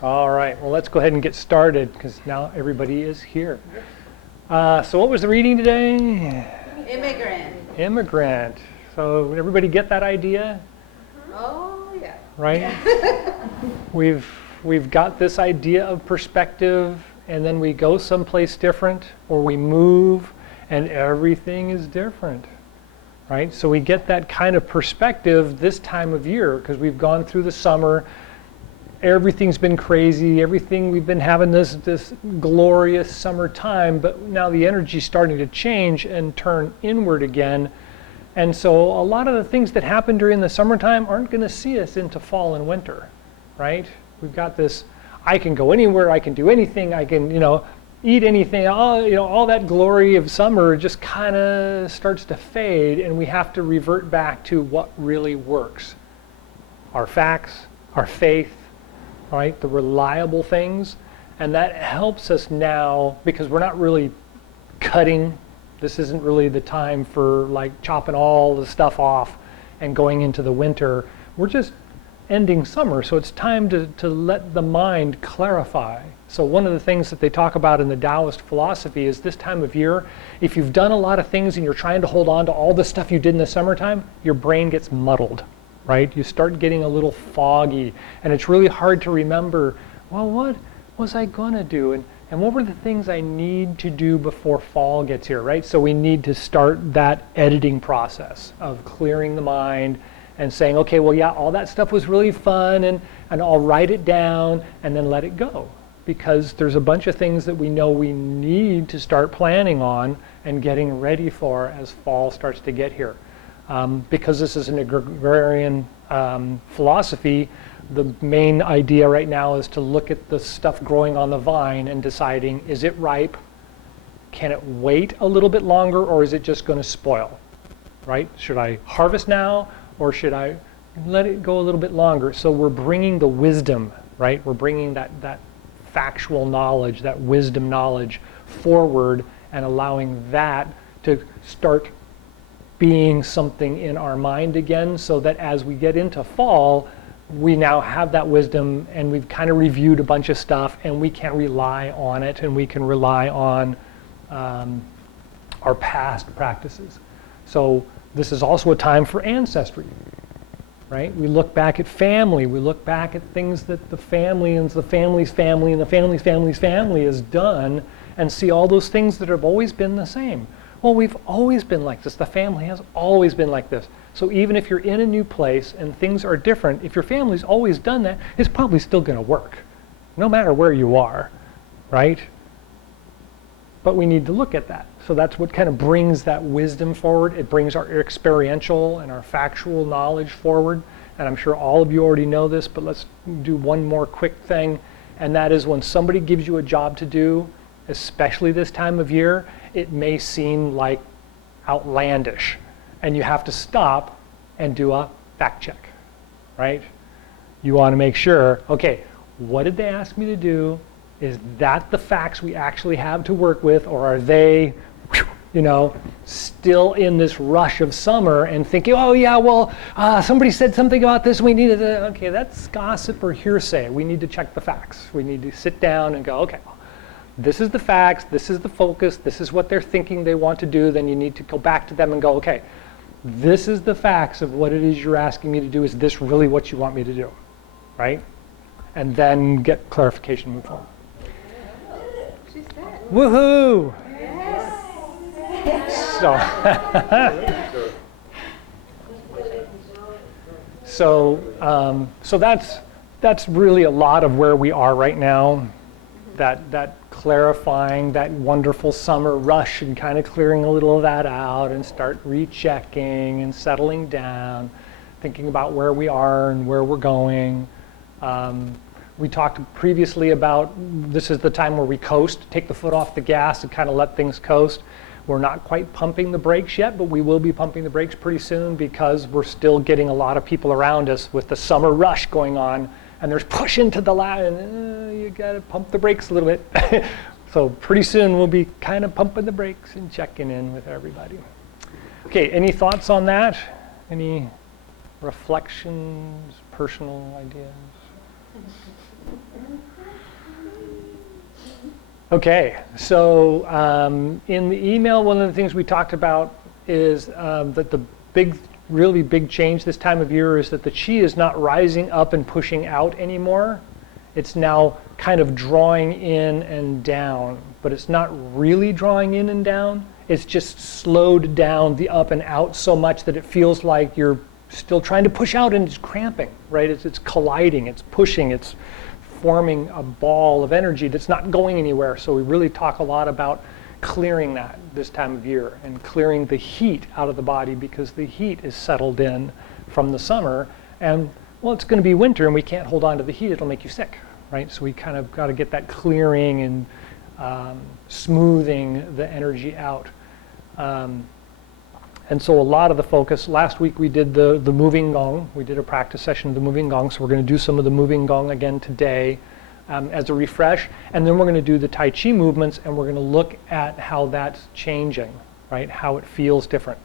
All right, well, let's go ahead and get started because now everybody is here. So what was the reading today? Immigrant. Immigrant. So everybody get that idea? Oh, yeah. Right? We've got this idea of perspective, and then we go someplace different, or we move, and everything is different. Right? So we get that kind of perspective this time of year because we've gone through the summer. Everything's been crazy. Everything, we've been having this glorious summertime, but now the energy's starting to change and turn inward again. And so a lot of the things that happen during the summertime aren't going to see us into fall and winter, right? We've got this, I can go anywhere, I can do anything, I can, eat anything, all that glory of summer just kind of starts to fade, and we have to revert back to what really works. Our facts, our faith, right? The reliable things. And that helps us now because we're not really cutting. This isn't really the time for like chopping all the stuff off and going into the winter. We're just ending summer. So it's time to let the mind clarify. So one of the things that they talk about in the Taoist philosophy is this time of year, if you've done a lot of things and you're trying to hold on to all the stuff you did in the summertime, your brain gets muddled. Right? You start getting a little foggy, and it's really hard to remember, well, what was I going to do? And what were the things I need to do before fall gets here, right? So we need to start that editing process of clearing the mind and saying, okay, well, yeah, all that stuff was really fun, and I'll write it down and then let it go. Because there's a bunch of things that we know we need to start planning on and getting ready for as fall starts to get here. Because this is an agrarian philosophy, the main idea right now is to look at the stuff growing on the vine and deciding, is it ripe? Can it wait a little bit longer, or is it just going to spoil? Right? Should I harvest now, or should I let it go a little bit longer? So we're bringing the wisdom, right? We're bringing that factual knowledge, that wisdom knowledge forward and allowing that to start being something in our mind again, so that as we get into fall, we now have that wisdom and we've kind of reviewed a bunch of stuff and we can rely on it, and we can rely on our past practices. So this is also a time for ancestry, right? We look back at family, we look back at things that the family and the family's family and the family's family's family has done and see all those things that have always been the same. Well, we've always been like this. The family has always been like this. So even if you're in a new place and things are different, if your family's always done that, it's probably still going to work, no matter where you are, right? But we need to look at that. So that's what kind of brings that wisdom forward. It brings our experiential and our factual knowledge forward. And I'm sure all of you already know this, but let's do one more quick thing. And that is when somebody gives you a job to do, especially this time of year, it may seem like outlandish, and you have to stop and do a fact check, right? You want to make sure, okay, what did they ask me to do? Is that the facts we actually have to work with, or are they, still in this rush of summer and thinking, oh yeah, well, somebody said something about this, we needed to, okay, that's gossip or hearsay. We need to check the facts. We need to sit down and go, okay, this is the facts, this is the focus, this is what they're thinking they want to do. Then you need to go back to them and go, okay, this is the facts of what it is you're asking me to do. Is this really what you want me to do, right? And then get clarification, move on. She said. Woohoo! Yes. So that's really a lot of where we are right now. That clarifying, that wonderful summer rush, and kind of clearing a little of that out and start rechecking and settling down, thinking about where we are and where we're going. We talked previously about this is the time where we coast, take the foot off the gas and kind of let things coast. We're not quite pumping the brakes yet, but we will be pumping the brakes pretty soon because we're still getting a lot of people around us with the summer rush going on. And there's push into the line, and you gotta pump the brakes a little bit. So pretty soon we'll be kind of pumping the brakes and checking in with everybody. Okay, any thoughts on that? Any reflections, personal ideas? Okay, so in the email, one of the things we talked about is that the really big change this time of year is that the chi is not rising up and pushing out anymore. It's now kind of drawing in and down, but it's not really drawing in and down. It's just slowed down the up and out so much that it feels like you're still trying to push out and it's cramping, right? It's colliding, it's pushing, it's forming a ball of energy that's not going anywhere. So we really talk a lot about clearing that this time of year and clearing the heat out of the body, because the heat is settled in from the summer, and well, it's going to be winter and we can't hold on to the heat, it'll make you sick, right? So we kind of got to get that clearing and smoothing the energy out. And so a lot of the focus, last week we did the moving gong. We did a practice session of the moving gong, so we're going to do some of the moving gong again today as a refresh. And then we're going to do the Tai Chi movements, and we're going to look at how that's changing, right? How it feels different.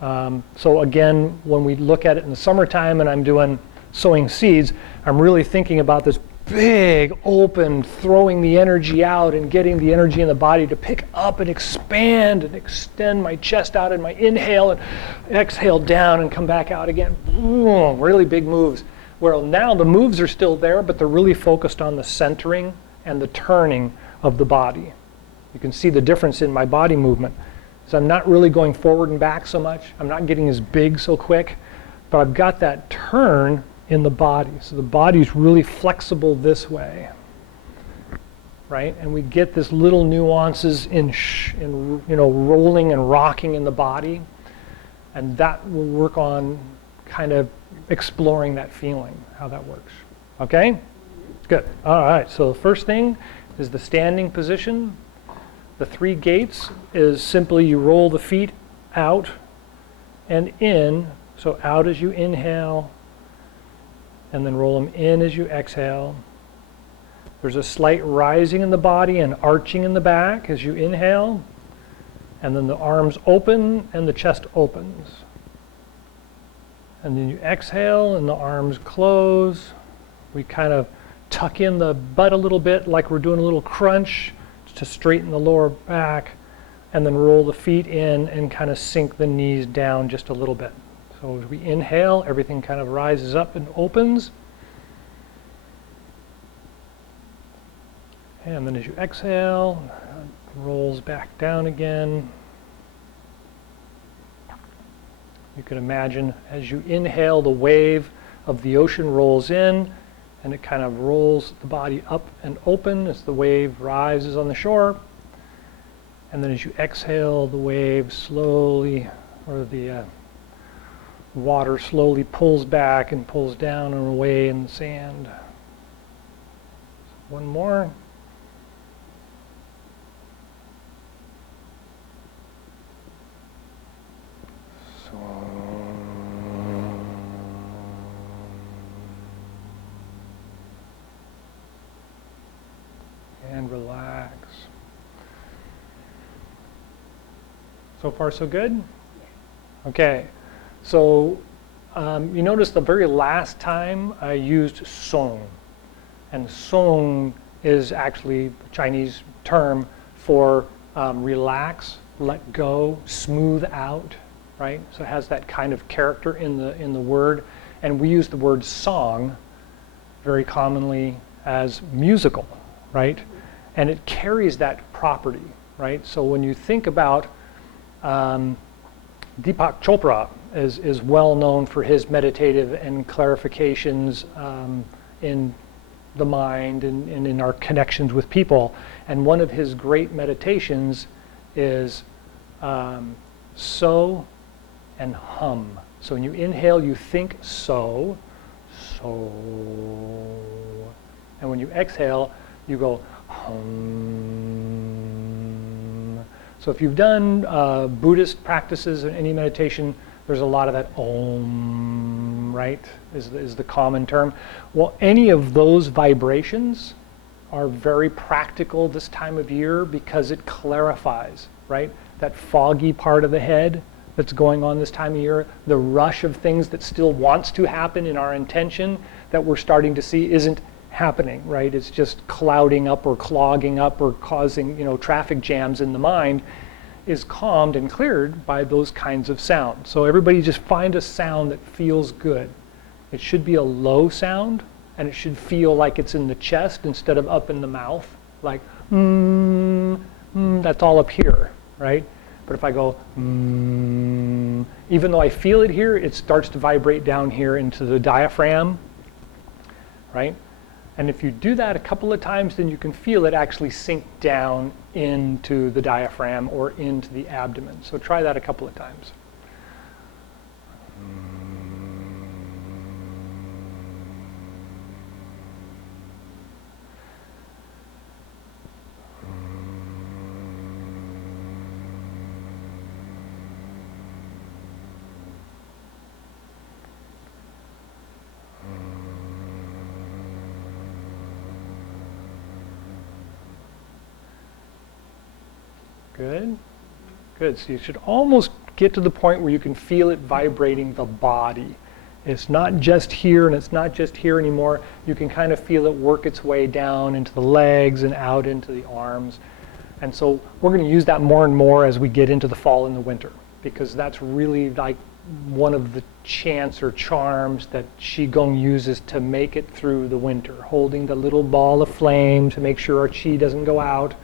So again, when we look at it in the summertime and I'm doing sowing seeds, I'm really thinking about this big open, throwing the energy out and getting the energy in the body to pick up and expand and extend my chest out in my inhale and exhale down and come back out again. Boom, really big moves. Well, now the moves are still there, but they're really focused on the centering and the turning of the body. You can see the difference in my body movement. So I'm not really going forward and back so much. I'm not getting as big so quick, but I've got that turn in the body. So the body's really flexible this way, right? And we get this little nuances in rolling and rocking in the body, and that will work on kind of exploring that feeling, how that works. Okay? Good. All right. So the first thing is the standing position. The 3 gates is simply you roll the feet out and in. So out as you inhale, and then roll them in as you exhale. There's a slight rising in the body and arching in the back as you inhale, and then the arms open and the chest opens. And then you exhale and the arms close. We kind of tuck in the butt a little bit like we're doing a little crunch to straighten the lower back, and then roll the feet in and kind of sink the knees down just a little bit. So as we inhale, everything kind of rises up and opens. And then as you exhale, it rolls back down again. You can imagine as you inhale, the wave of the ocean rolls in, and it kind of rolls the body up and open as the wave rises on the shore. And then as you exhale, the wave slowly, or the water slowly pulls back and pulls down and away in the sand. One more. And relax. So far, so good? Okay. So you notice the very last time I used song. And song is actually the Chinese term for relax, let go, smooth out, right? So it has that kind of character in the word. And we use the word song very commonly as musical, right? And it carries that property, right? So when you think about Deepak Chopra is well known for his meditative and clarifications in the mind and in our connections with people. And one of his great meditations is so and hum. So when you inhale, you think so. And when you exhale, you go hum. So if you've done Buddhist practices or any meditation, there's a lot of that om, right, is the common term. Well, any of those vibrations are very practical this time of year because it clarifies, right? That foggy part of the head that's going on this time of year, the rush of things that still wants to happen in our intention that we're starting to see isn't happening, right? It's just clouding up or clogging up or causing, traffic jams in the mind, is calmed and cleared by those kinds of sounds. So everybody just find a sound that feels good. It should be a low sound, and it should feel like it's in the chest instead of up in the mouth, like that's all up here, right? But if I go even though I feel it here, it starts to vibrate down here into the diaphragm, right? And if you do that a couple of times, then you can feel it actually sink down into the diaphragm or into the abdomen. So try that a couple of times. Good. Good. So you should almost get to the point where you can feel it vibrating the body. It's not just here and it's not just here anymore. You can kind of feel it work its way down into the legs and out into the arms. And so we're going to use that more and more as we get into the fall and the winter, because that's really like one of the chants or charms that Chi Gung uses to make it through the winter, holding the little ball of flame to make sure our chi doesn't go out,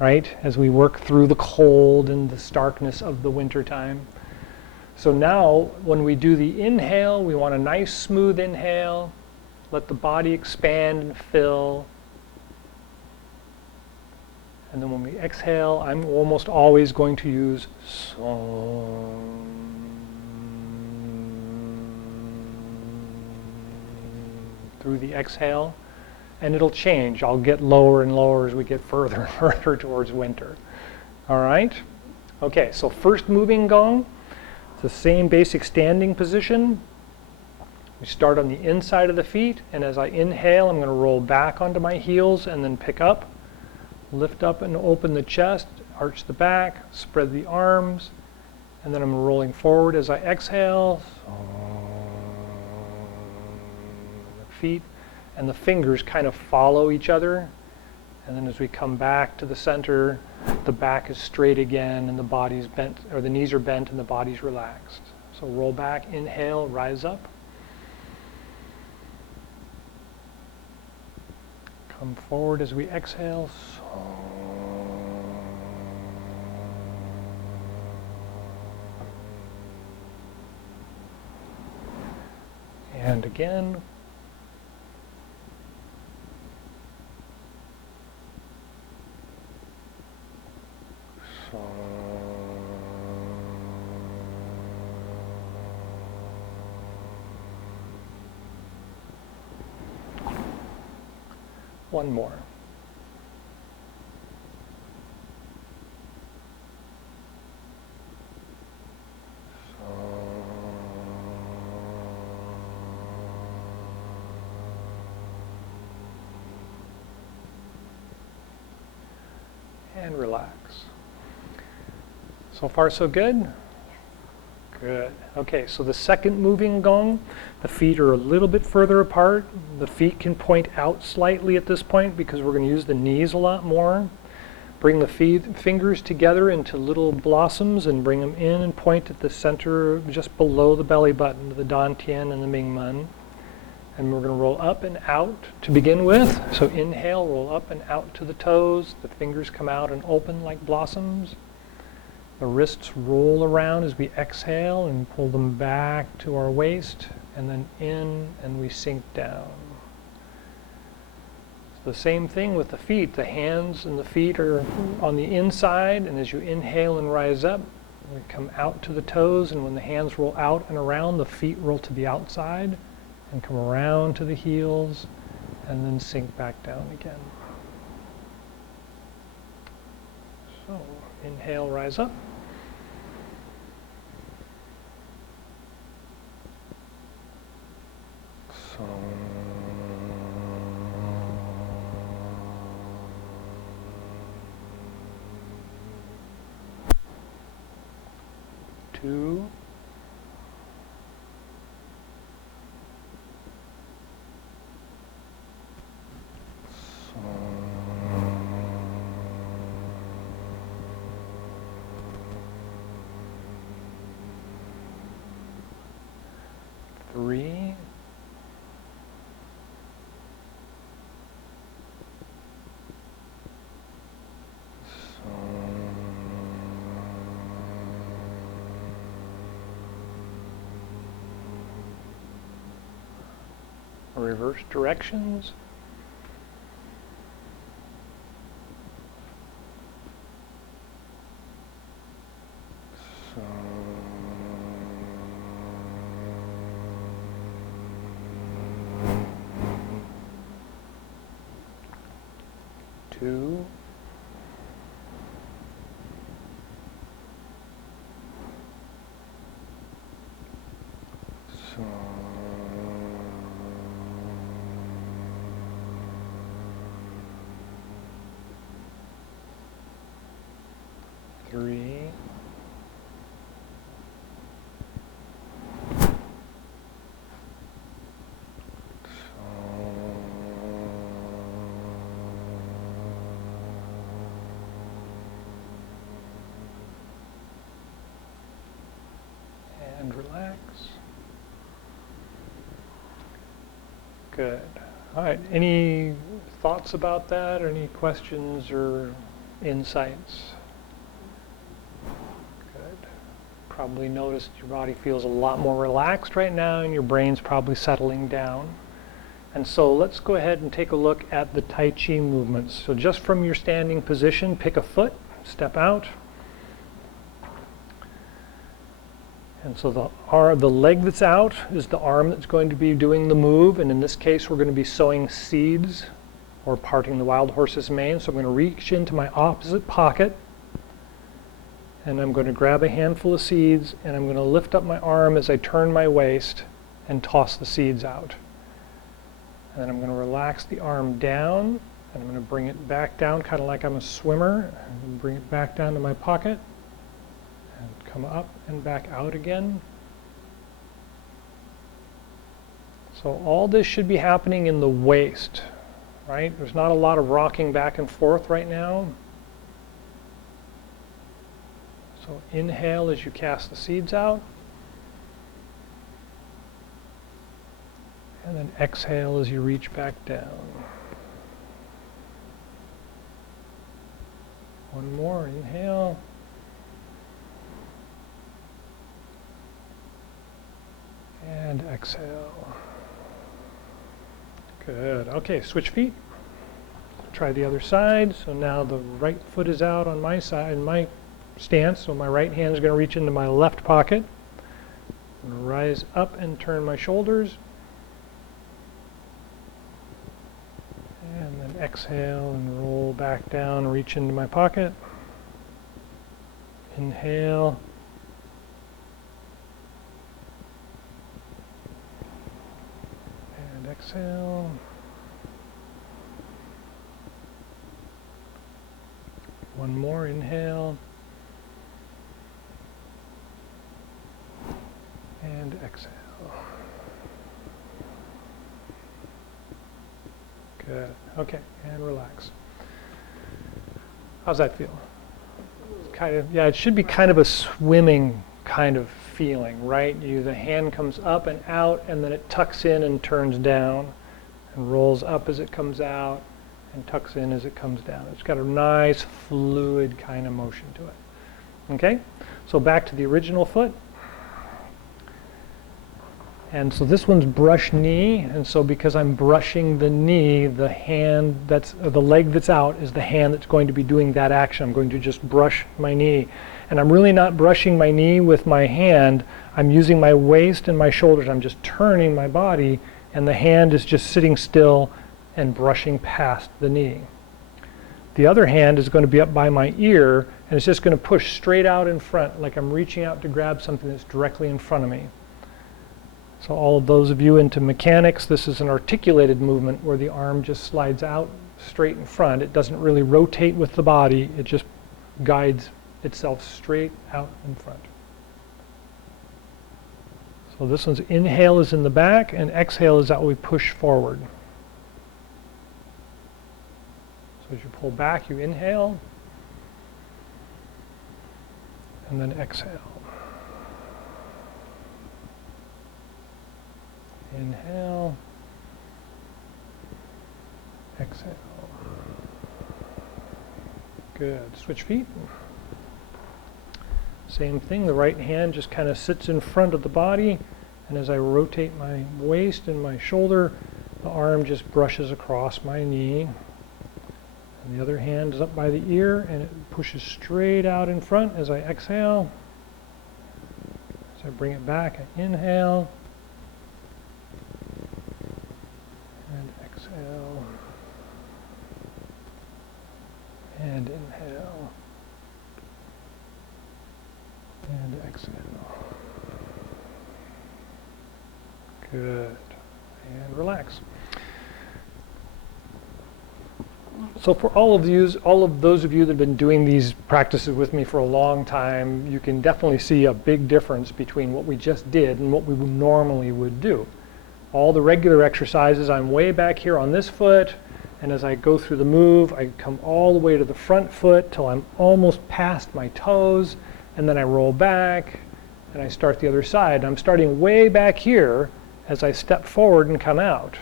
right, as we work through the cold and the starkness of the winter time. So now, when we do the inhale, we want a nice smooth inhale. Let the body expand and fill. And then when we exhale, I'm almost always going to use song through the exhale. And it'll change. I'll get lower and lower as we get further and further towards winter. All right? Okay, so first moving gong. It's the same basic standing position. We start on the inside of the feet, and as I inhale, I'm going to roll back onto my heels and then pick up. Lift up and open the chest, arch the back, spread the arms, and then I'm rolling forward as I exhale. The feet and the fingers kind of follow each other. And then as we come back to the center, the back is straight again and the body's bent, or the knees are bent and the body's relaxed. So roll back, inhale, rise up. Come forward as we exhale. And again. One more. And relax. So far, so good? Good. Okay, so the second moving gong, the feet are a little bit further apart. The feet can point out slightly at this point because we're going to use the knees a lot more. Bring the fingers together into little blossoms and bring them in and point at the center just below the belly button, the Dantian and the Mingmen. And we're going to roll up and out to begin with. So inhale, roll up and out to the toes. The fingers come out and open like blossoms. The wrists roll around as we exhale and pull them back to our waist, and then in, and we sink down. The same thing with the feet. The hands and the feet are on the inside, and as you inhale and rise up, we come out to the toes, and when the hands roll out and around, the feet roll to the outside and come around to the heels, and then sink back down again. So, inhale, rise up. So, 2, 3, 3. Reverse directions. So, two. So, 3. And relax. Good. All right. Any thoughts about that, or any questions or insights? Good. Probably noticed your body feels a lot more relaxed right now, and your brain's probably settling down. And so let's go ahead and take a look at the Tai Chi movements. So just from your standing position, pick a foot, step out. And so the leg that's out is the arm that's going to be doing the move. And in this case, we're going to be sowing seeds or parting the wild horse's mane. So I'm going to reach into my opposite pocket. And I'm going to grab a handful of seeds. And I'm going to lift up my arm as I turn my waist and toss the seeds out. And then I'm going to relax the arm down. And I'm going to bring it back down, kind of like I'm a swimmer. And bring it back down to my pocket. And come up and back out again. So all this should be happening in the waist, right? There's not a lot of rocking back and forth right now. So inhale as you cast the seeds out. And then exhale as you reach back down. One more, inhale. And exhale. Good. Okay, switch feet. Try the other side. So now the right foot is out on my side, in my stance. So my right hand is going to reach into my left pocket. I'm going to rise up and turn my shoulders. And then exhale and roll back down, reach into my pocket. Inhale. Exhale. One more, inhale. And exhale. Good. Okay, and relax. How's that feel? It's kind of, yeah, it should be kind of a swimming kind of feeling, right? The hand comes up and out, and then it tucks in and turns down, and rolls up as it comes out, and tucks in as it comes down. It's got a nice fluid kind of motion to it. Okay? So back to the original foot. And so this one's brush knee, and so because I'm brushing the knee, the hand that's, or the leg that's out is the hand that's going to be doing that action. I'm going to just brush my knee. And I'm really not brushing my knee with my hand. I'm using my waist and my shoulders. I'm just turning my body, and the hand is just sitting still and brushing past the knee. The other hand is going to be up by my ear, and it's just going to push straight out in front, like I'm reaching out to grab something that's directly in front of me. So all of those of you into mechanics, this is an articulated movement where the arm just slides out straight in front. It doesn't really rotate with the body. It just guides itself straight out in front. So this one's inhale is in the back, and exhale is that we push forward. So as you pull back, you inhale, and then exhale. Inhale. Exhale. Good. Switch feet. Same thing, the right hand just kind of sits in front of the body, and as I rotate my waist and my shoulder, the arm just brushes across my knee. And the other hand is up by the ear, and it pushes straight out in front as I exhale. As I bring it back, I inhale. And exhale. And inhale. And exhale. Good. And relax. So for all of those of you that have been doing these practices with me for a long time, you can definitely see a big difference between what we just did and what we normally would do. All the regular exercises, I'm way back here on this foot, and as I go through the move, I come all the way to the front foot till I'm almost past my toes, and then I roll back, and I start the other side. I'm starting way back here as I step forward and come out.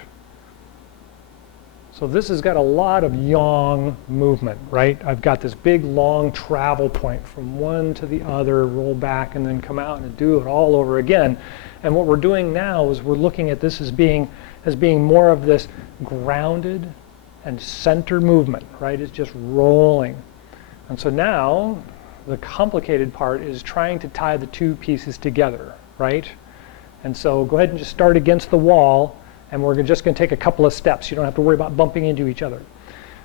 So this has got a lot of yang movement, right? I've got this big, long travel point from one to the other, roll back, and then come out and do it all over again. And what we're doing now is we're looking at this as being more of this grounded and center movement, right? It's just rolling. And so now, the complicated part is trying to tie the two pieces together, right? And so go ahead and just start against the wall, and we're just going to take a couple of steps. You don't have to worry about bumping into each other.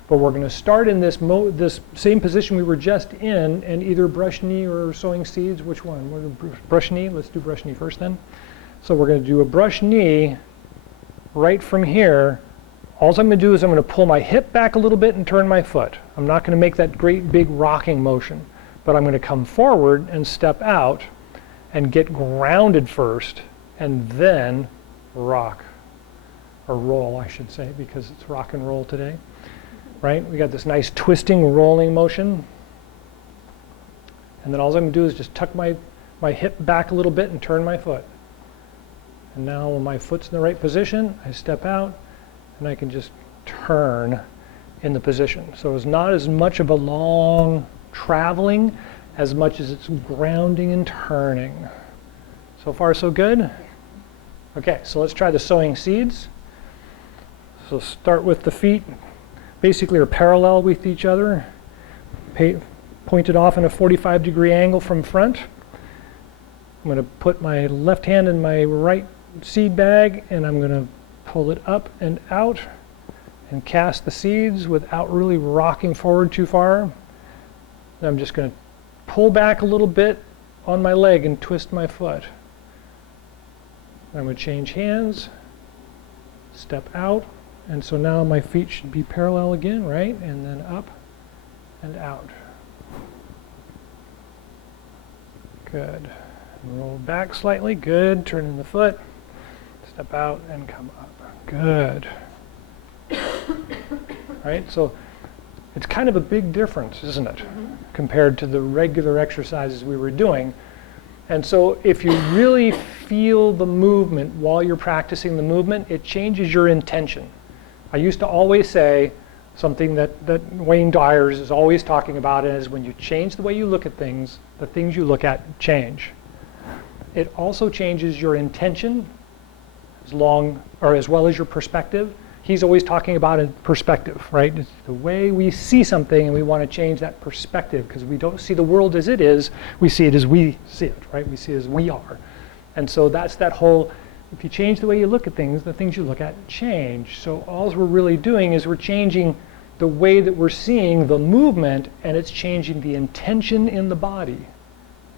But we're going to start in this same position we were just in, and either brush knee or sowing seeds. Which one? Brush knee? Let's do brush knee first then. So we're going to do a brush knee right from here. All I'm going to do is I'm going to pull my hip back a little bit and turn my foot. I'm not going to make that great big rocking motion, but I'm going to come forward and step out and get grounded first, and then rock. Or roll, I should say, because it's rock and roll today, right? We got this nice twisting, rolling motion. And then all I'm going to do is just tuck my hip back a little bit and turn my foot. And now when my foot's in the right position, I step out, and I can just turn in the position. So it's not as much of a long traveling as much as it's grounding and turning. So far, so good? Yeah. Okay, so let's try the sowing seeds. So start with the feet, basically are parallel with each other, pointed off in a 45-degree angle from front. I'm going to put my left hand in my right seed bag, and I'm going to pull it up and out and cast the seeds without really rocking forward too far. And I'm just going to pull back a little bit on my leg and twist my foot. I'm going to change hands, step out, and so now my feet should be parallel again, right? And then up and out. Good. Roll back slightly, good. Turn in the foot, step out and come up. Good. Right, so it's kind of a big difference, isn't it? Mm-hmm. Compared to the regular exercises we were doing. And so if you really feel the movement while you're practicing the movement, it changes your intention. I used to always say something that Wayne Dyers is always talking about, is when you change the way you look at things, the things you look at change. It also changes your intention as well as your perspective. He's always talking about a perspective, right? It's the way we see something, and we want to change that perspective because we don't see the world as it is, we see it as we see it, right? We see it as we are. And so that's that whole, if you change the way you look at things, the things you look at change. So all we're really doing is we're changing the way that we're seeing the movement, and it's changing the intention in the body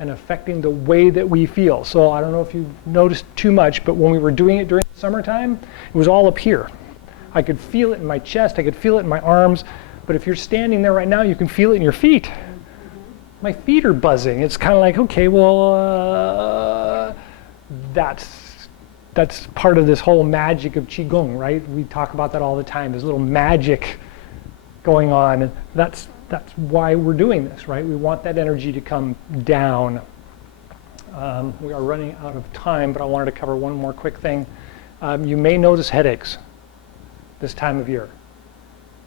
and affecting the way that we feel. So I don't know if you've noticed too much, but when we were doing it during the summertime, it was all up here. I could feel it in my chest, I could feel it in my arms, but if you're standing there right now, you can feel it in your feet. My feet are buzzing. It's kind of like, okay, well, that's part of this whole magic of Chi Gung, right? We talk about that all the time. There's a little magic going on. That's why we're doing this, right? We want that energy to come down. We are running out of time, but I wanted to cover one more quick thing. You may notice headaches this time of year,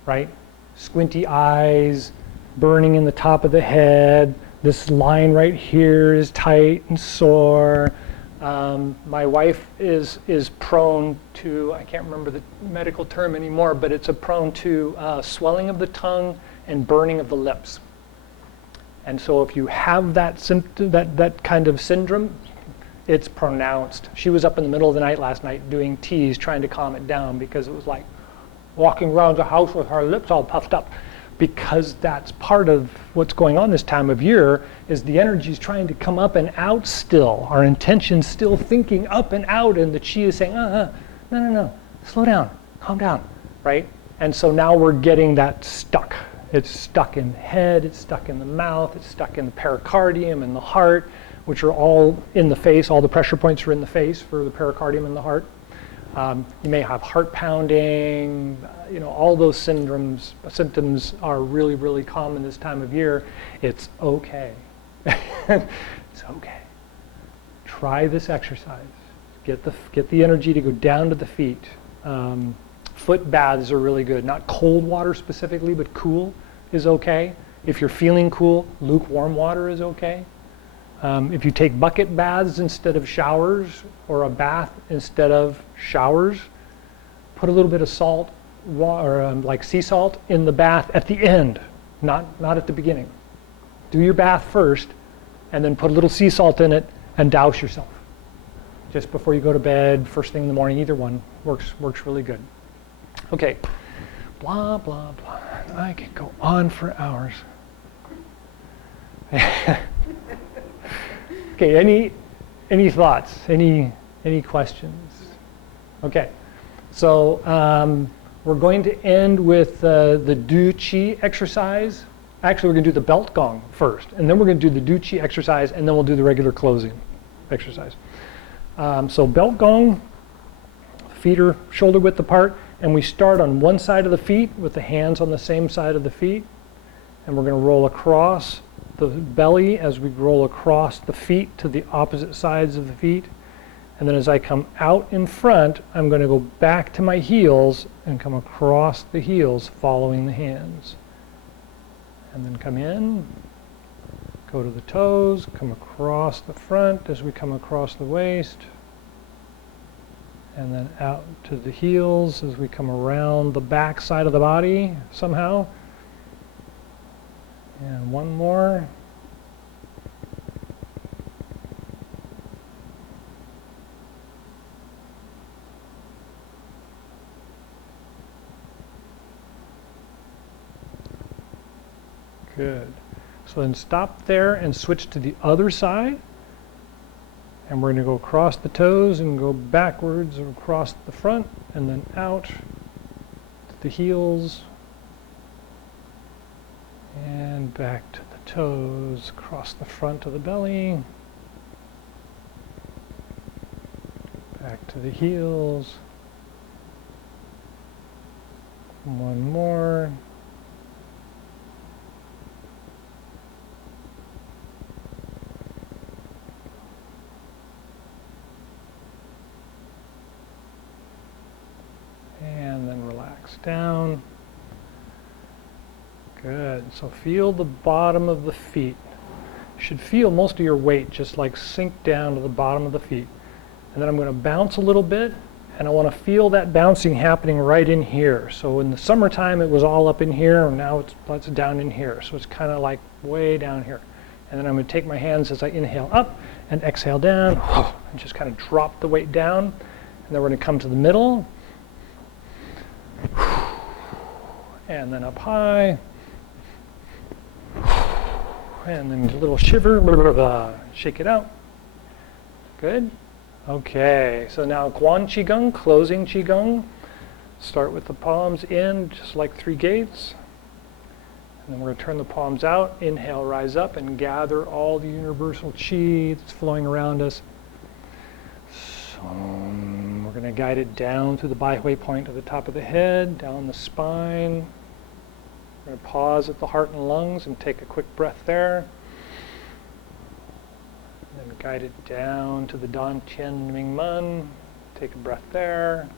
right? Squinty eyes, burning in the top of the head. This line right here is tight and sore. My wife is prone to, I can't remember the medical term anymore, but it's prone to swelling of the tongue and burning of the lips. And so if you have that symptom, that kind of syndrome, it's pronounced. She was up in the middle of the night last night doing teas, trying to calm it down because it was like walking around the house with her lips all puffed up. Because that's part of what's going on this time of year, is the energy is trying to come up and out still. Our intention's still thinking up and out, and the chi is saying, no, slow down, calm down, right? And so now we're getting that stuck. It's stuck in the head, it's stuck in the mouth, it's stuck in the pericardium and the heart, which are all in the face. All the pressure points are in the face for the pericardium and the heart. You may have heart pounding, all those symptoms are really, really common this time of year. It's okay. It's okay. Try this exercise. Get the energy to go down to the feet. Foot baths are really good. Not cold water specifically, but cool is okay. If you're feeling cool, lukewarm water is okay. If you take bucket baths instead of showers, or a bath instead of showers, put a little bit of salt, or like sea salt, in the bath at the end, not at the beginning. Do your bath first, and then put a little sea salt in it and douse yourself. Just before you go to bed, first thing in the morning, either one works really good. Okay, blah, blah, blah. I could go on for hours. Okay, any thoughts? Any questions? Okay, so we're going to end with the Du Chi exercise. Actually, we're going to do the belt gong first, and then we're going to do the Du Chi exercise, and then we'll do the regular closing exercise. So belt gong, feet are shoulder width apart, and we start on one side of the feet with the hands on the same side of the feet, and we're going to roll across the belly as we roll across the feet to the opposite sides of the feet. And then as I come out in front, I'm going to go back to my heels and come across the heels following the hands. And then come in, go to the toes, come across the front as we come across the waist, and then out to the heels as we come around the back side of the body somehow. And one more. Good. So then stop there and switch to the other side. And we're going to go across the toes and go backwards and across the front and then out to the heels. And back to the toes, across the front of the belly. Back to the heels. One more. And then relax down. Good. So feel the bottom of the feet. You should feel most of your weight just like sink down to the bottom of the feet. And then I'm going to bounce a little bit, and I want to feel that bouncing happening right in here. So in the summertime it was all up in here, and now it's down in here. So it's kind of like way down here. And then I'm going to take my hands as I inhale up and exhale down, and just kind of drop the weight down. And then we're going to come to the middle. And then up high. And then a little shiver, shake it out. Good. Okay, so now Chi Gung, closing Chi Gung. Start with the palms in, just like 3 gates. And then we're going to turn the palms out. Inhale, rise up and gather all the universal chi that's flowing around us. So we're going to guide it down through the Baihui point to the top of the head, down the spine. We're going to pause at the heart and lungs and take a quick breath there. And then guide it down to the Dan Tian Ming Man, Take a breath there.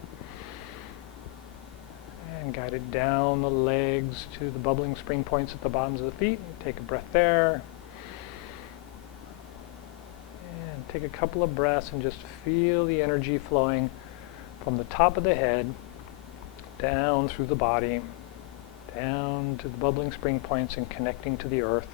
And guide it down the legs to the bubbling spring points at the bottoms of the feet. Take a breath there. And take a couple of breaths and just feel the energy flowing from the top of the head down through the body, down to the bubbling spring points and connecting to the earth.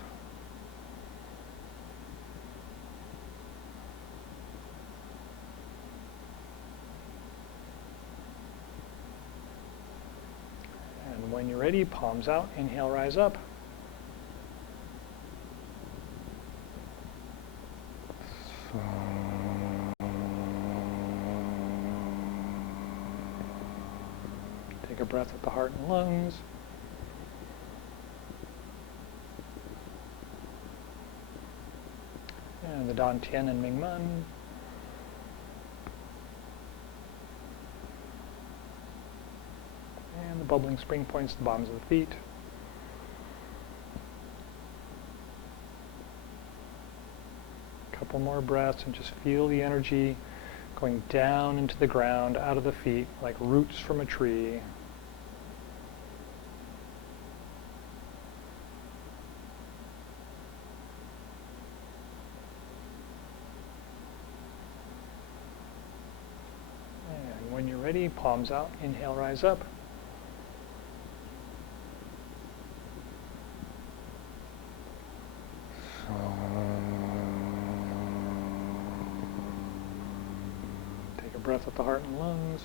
And when you're ready, palms out, inhale, rise up. Take a breath at the heart and lungs. And the Dan Tian and Ming Men. And the bubbling spring points at the bottoms of the feet. A couple more breaths and just feel the energy going down into the ground, out of the feet, like roots from a tree. And when you're ready, palms out, inhale, rise up. Take a breath at the heart and lungs.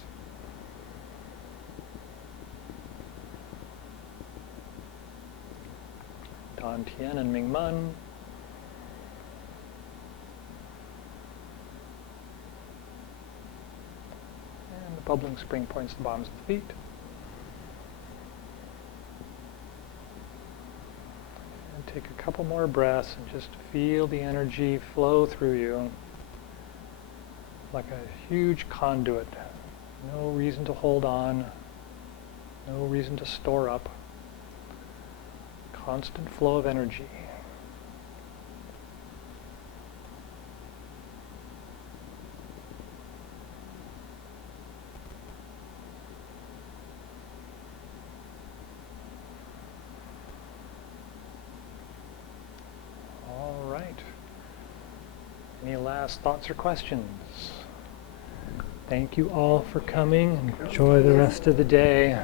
Dan Tian and Ming Men. And the bubbling spring points at the bottoms of the feet. And take a couple more breaths and just feel the energy flow through you like a huge conduit. No reason to hold on, no reason to store up. Constant flow of energy. All right. Any last thoughts or questions? Thank you all for coming. Enjoy the rest of the day.